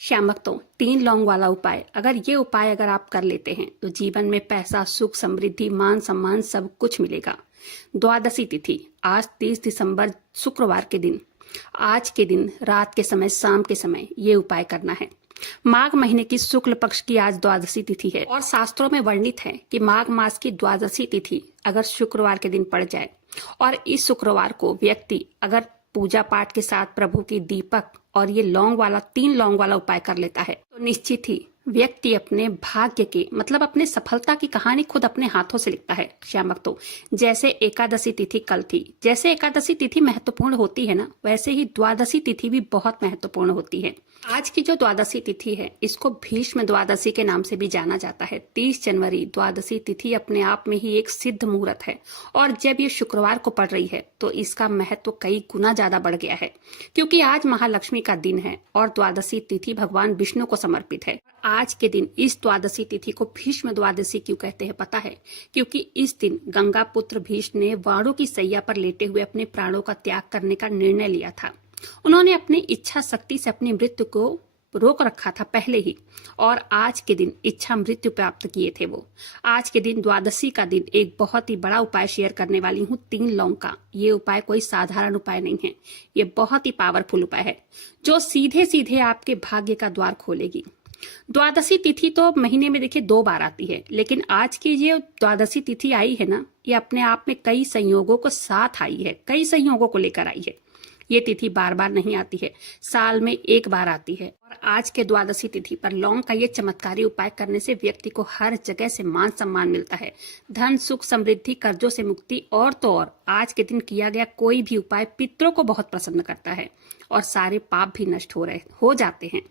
शामक तो 3 लौंग वाला उपाय, अगर ये उपाय आप कर लेते हैं तो जीवन में पैसा, सुख, समृद्धि, मान सम्मान सब कुछ मिलेगा। द्वादशी तिथि आज 30 दिसंबर शुक्रवार के दिन, आज के दिन रात के समय, शाम के समय ये उपाय करना है। माघ महीने की शुक्ल पक्ष की आज द्वादशी तिथि है और शास्त्रों में वर्णित है कि माघ मास की द्वादशी तिथि अगर शुक्रवार के दिन पड़ जाए और इस शुक्रवार को व्यक्ति अगर पूजा पाठ के साथ प्रभु की दीपक और ये लौंग वाला 3 लौंग वाला उपाय कर लेता है तो निश्चित ही व्यक्ति अपने भाग्य के मतलब अपने सफलता की कहानी खुद अपने हाथों से लिखता है। श्यामक तो जैसे एकादशी तिथि कल थी, जैसे एकादशी तिथि महत्वपूर्ण होती है ना, वैसे ही द्वादशी तिथि भी बहुत महत्वपूर्ण होती है। आज की जो द्वादशी तिथि है इसको भीष्म द्वादशी के नाम से भी जाना जाता है। 30 जनवरी द्वादशी तिथि अपने आप में ही एक सिद्ध मुहूर्त है और जब ये शुक्रवार को पड़ रही है तो इसका महत्व कई गुना ज्यादा बढ़ गया है, क्योंकि आज महालक्ष्मी का दिन है और द्वादशी तिथि भगवान विष्णु को समर्पित है। आज के दिन इस द्वादशी तिथि को भीष्म द्वादशी क्यों कहते हैं पता है? क्योंकि इस दिन गंगा पुत्र भीष्म ने वाणों की सैया पर लेटे हुए अपने प्राणों का त्याग करने का निर्णय लिया था। उन्होंने अपनी इच्छा शक्ति से अपनी मृत्यु को रोक रखा था पहले ही, और आज के दिन इच्छा मृत्यु प्राप्त किए थे वो। आज के दिन द्वादशी का दिन एक बहुत ही बड़ा उपाय शेयर करने वाली हूँ, 3 लौंग का। ये उपाय कोई साधारण उपाय नहीं है, ये बहुत ही पावरफुल उपाय है जो सीधे सीधे आपके भाग्य का द्वार खोलेगी। द्वादशी तिथि तो महीने में देखिए 2 बार आती है, लेकिन आज की ये द्वादशी तिथि आई है ना, ये अपने आप में कई संयोगों को साथ आई है, कई संयोगों को लेकर आई है। ये तिथि बार बार नहीं आती है, साल में 1 बार आती है। और आज के द्वादशी तिथि पर लौंग का ये चमत्कारी उपाय करने से व्यक्ति को हर जगह से मान सम्मान मिलता है, धन, सुख, समृद्धि, कर्जों से मुक्ति, और तो और आज के दिन किया गया कोई भी उपाय पितरों को बहुत प्रसन्न करता है और सारे पाप भी नष्ट हो जाते हैं।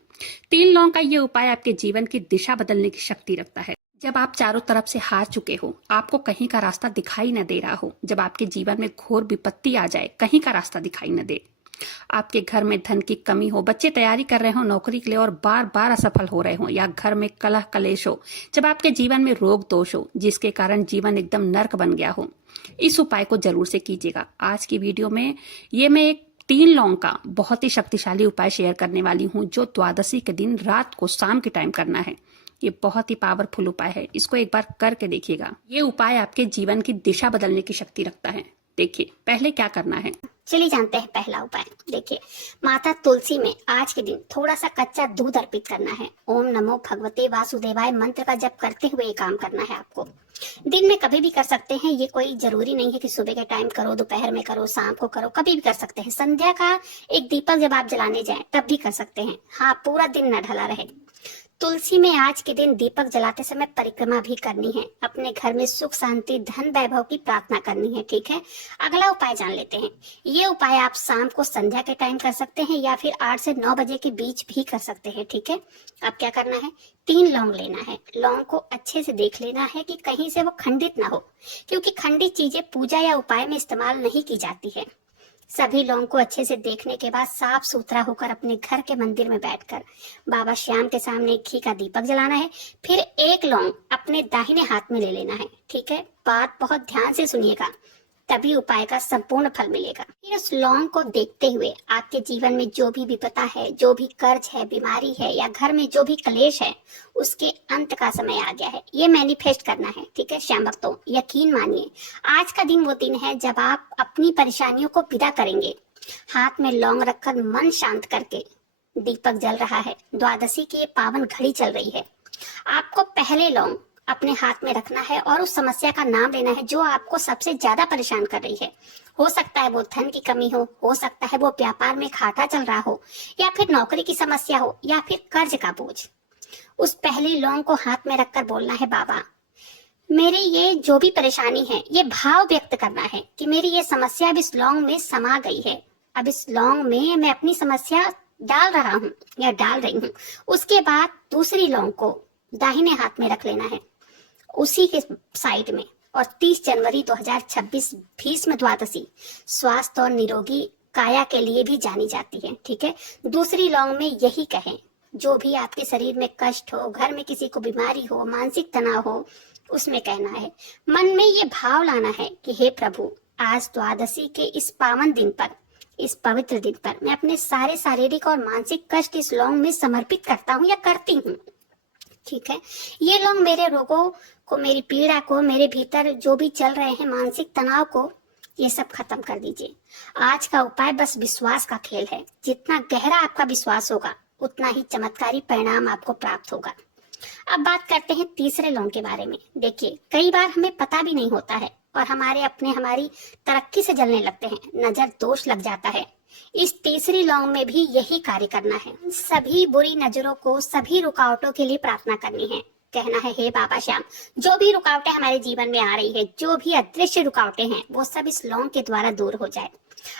3 लौंग का ये उपाय आपके जीवन की दिशा बदलने की शक्ति रखता है। जब आप चारों तरफ से हार चुके हो, आपको कहीं का रास्ता दिखाई न दे रहा हो, जब आपके जीवन में घोर विपत्ति आ जाए, कहीं का रास्ता दिखाई न दे, आपके घर में धन की कमी हो, बच्चे तैयारी कर रहे हो नौकरी के लिए और बार बार असफल हो रहे हो, या घर में कलह कलेश हो, जब आपके जीवन में रोग दोष हो जिसके कारण जीवन एकदम नर्क बन गया हो, इस उपाय को जरूर से कीजिएगा। आज की वीडियो में मैं एक 3 लौंग का बहुत ही शक्तिशाली उपाय शेयर करने वाली हूँ जो द्वादशी के दिन रात को शाम के टाइम करना है। ये बहुत ही पावरफुल उपाय है, इसको एक बार करके देखिएगा। ये उपाय आपके जीवन की दिशा बदलने की शक्ति रखता है। देखिए पहले क्या करना है, चलिए जानते हैं पहला उपाय। देखिए, माता तुलसी में आज के दिन थोड़ा सा कच्चा दूध अर्पित करना है। ओम नमो भगवते वासुदेवाय मंत्र का जप करते हुए ये काम करना है आपको। दिन में कभी भी कर सकते हैं, ये कोई जरूरी नहीं है कि सुबह के टाइम करो, दोपहर में करो, शाम को करो, कभी भी कर सकते हैं। संध्या का एक दीपक जब आप जलाने जाएं तब भी कर सकते हैं। हाँ, पूरा दिन न ढला रहे। तुलसी में आज के दिन दीपक जलाते समय परिक्रमा भी करनी है। अपने घर में सुख शांति धन वैभव की प्रार्थना करनी है। ठीक है, अगला उपाय जान लेते हैं। ये उपाय आप शाम को संध्या के टाइम कर सकते हैं या फिर 8 से 9 बजे के बीच भी कर सकते हैं। ठीक है, अब क्या करना है, 3 लौंग लेना है। लौंग को अच्छे से देख लेना है कि कहीं से वो खंडित ना हो, क्योंकि खंडित चीजें पूजा या उपाय में इस्तेमाल नहीं की जाती है। सभी लौंग को अच्छे से देखने के बाद साफ सुथरा होकर अपने घर के मंदिर में बैठकर बाबा श्याम के सामने घी का दीपक जलाना है। फिर 1 लौंग अपने दाहिने हाथ में ले लेना है। ठीक है, बात बहुत ध्यान से सुनिएगा, तभी उपाय का संपूर्ण फल मिलेगा। फिर उस लौंग को देखते हुए आपके जीवन में जो भी विपदा है, जो भी कर्ज है, बीमारी है या घर में जो भी क्लेश है, उसके अंत का समय आ गया है, ये मैनिफेस्ट करना है। ठीक है श्याम भक्तों, यकीन मानिए आज का दिन वो दिन है जब आप अपनी परेशानियों को विदा करेंगे। हाथ में लौंग रखकर मन शांत करके, दीपक जल रहा है, द्वादशी की ये पावन घड़ी चल रही है। आपको पहले लौंग अपने हाथ में रखना है और उस समस्या का नाम लेना है जो आपको सबसे ज्यादा परेशान कर रही है। हो सकता है वो धन की कमी हो सकता है वो व्यापार में घाटा चल रहा हो, या फिर नौकरी की समस्या हो, या फिर कर्ज का बोझ। उस पहले लौंग को हाथ में रखकर बोलना है, बाबा मेरे ये जो भी परेशानी है, ये भाव व्यक्त करना है कि मेरी ये समस्या अब इस लौंग में समा गई है। अब इस लौंग में मैं अपनी समस्या डाल रहा हूँ या डाल रही हूँ। उसके बाद दूसरी लौंग को दाहिने हाथ में रख लेना है उसी के साइड में। और 30 जनवरी 2026 भीष्म द्वादशी स्वास्थ्य और निरोगी काया के लिए भी जानी जाती है। ठीक है, दूसरी लौंग में यही कहें, जो भी आपके शरीर में कष्ट हो, घर में किसी को बीमारी हो, मानसिक तनाव हो, उसमें कहना है। मन में ये भाव लाना है कि हे प्रभु, आज द्वादशी के इस पावन दिन पर इस पवित्र दिन पर मैं अपने सारे शारीरिक और मानसिक कष्ट इस लौंग में समर्पित करता हूँ या करती हूँ। ठीक है, ये लौंग मेरे रोगों को, मेरी पीड़ा को, मेरे भीतर जो भी चल रहे हैं मानसिक तनाव को, ये सब खत्म कर दीजिए। आज का उपाय बस विश्वास का खेल है। जितना गहरा आपका विश्वास होगा उतना ही चमत्कारी परिणाम आपको प्राप्त होगा। अब बात करते हैं तीसरे लौंग के बारे में। देखिए, कई बार हमें पता भी नहीं होता है और हमारी तरक्की से जलने लगते हैं, नजर दोष लग जाता है। इस तीसरी लौंग में भी यही कार्य करना है। सभी बुरी नजरों को, सभी रुकावटों के लिए प्रार्थना करनी है। कहना है, हे बाबा श्याम, जो भी रुकावटें हमारे जीवन में आ रही है, जो भी अदृश्य रुकावटें हैं, वो सब इस लौंग के द्वारा दूर हो जाए।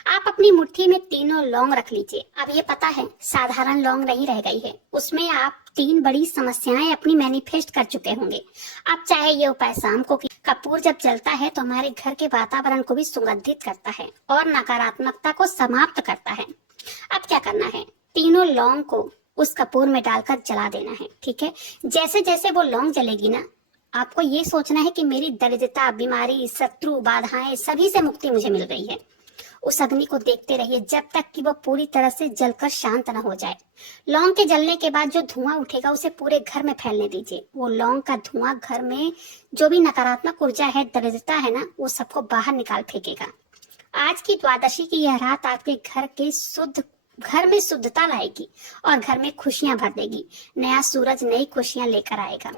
आप अपनी मुट्ठी में तीनों लौंग रख लीजिए। अब ये पता है, साधारण लौंग नहीं रह गई है, उसमें आप 3 बड़ी समस्याएं अपनी मैनिफेस्ट कर चुके होंगे। अब चाहे ये उपाय शाम को, कपूर जब जलता है तो हमारे घर के वातावरण को भी सुगंधित करता है और नकारात्मकता को समाप्त करता है। अब क्या करना है, तीनों लौंग को उस कपूर में डालकर जला देना है। ठीक है, जैसे जैसे वो लौंग जलेगी ना, आपको ये सोचना है कि मेरी दरिद्रता, बीमारी, शत्रु, बाधाएं, सभी से मुक्ति मुझे मिल रही है। उस अग्नि को देखते रहिए जब तक कि वो पूरी तरह से जलकर शांत न हो जाए। लौंग के जलने के बाद जो धुआं उठेगा उसे पूरे घर में फैलने दीजिए। वो लौंग का धुआं घर में जो भी नकारात्मक ऊर्जा है, दरिद्रता है ना, वो सबको बाहर निकाल फेंकेगा। आज की द्वादशी की यह रात आपके घर में शुद्धता लाएगी और घर में खुशियां भर देगी। नया सूरज नई खुशियां लेकर आएगा।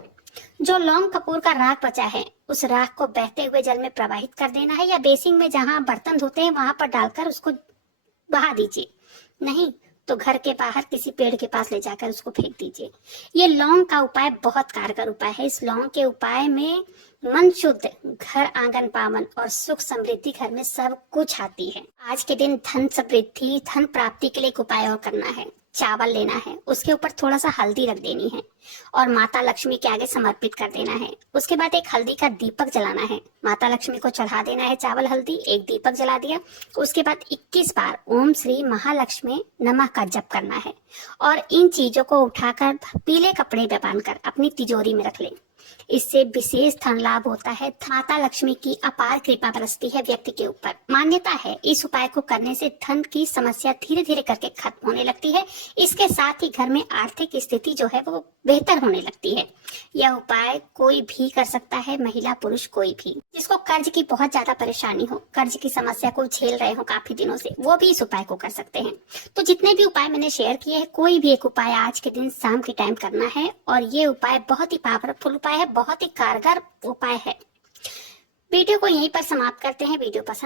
जो लौंग कपूर का राख बचा है, उस राख को बहते हुए जल में प्रवाहित कर देना है या बेसिन में जहां बर्तन धोते हैं वहां पर डालकर उसको बहा दीजिए। नहीं तो घर के बाहर किसी पेड़ के पास ले जाकर उसको फेंक दीजिए। ये लौंग का उपाय बहुत कारगर उपाय है। इस लौंग के उपाय में मन शुद्ध, घर आंगन पावन और सुख समृद्धि घर में सब कुछ आती है। आज के दिन धन समृद्धि, धन प्राप्ति के लिए एक उपाय और करना है। चावल लेना है, उसके ऊपर थोड़ा सा हल्दी रख देनी है और माता लक्ष्मी के आगे समर्पित कर देना है। उसके बाद एक हल्दी का दीपक जलाना है, माता लक्ष्मी को चढ़ा देना है चावल हल्दी। एक दीपक जला दिया, उसके बाद 21 बार ओम श्री महालक्ष्मी नमः का जप करना है और इन चीजों को उठाकर पीले कपड़े में बांधकर अपनी तिजोरी में रख ले। इससे विशेष धन लाभ होता है। माता लक्ष्मी की अपार कृपा बरसती है व्यक्ति के ऊपर। मान्यता है, इस उपाय को करने से धन की समस्या धीरे धीरे करके खत्म होने लगती है। इसके साथ ही घर में आर्थिक स्थिति जो है वो बेहतर होने लगती है। यह उपाय कोई भी कर सकता है, महिला पुरुष कोई भी। जिसको कर्ज की बहुत ज्यादा परेशानी हो, कर्ज की समस्या को झेल रहे हो काफी दिनों से, वो भी इस उपाय को कर सकते हैं। तो जितने भी उपाय मैंने शेयर किए हैं, कोई भी एक उपाय आज के दिन शाम के टाइम करना है और ये उपाय बहुत ही पावरफुल उपाय है, बहुत ही कारगर उपाय है। वीडियो को यहीं पर समाप्त करते हैं। वीडियो पसंद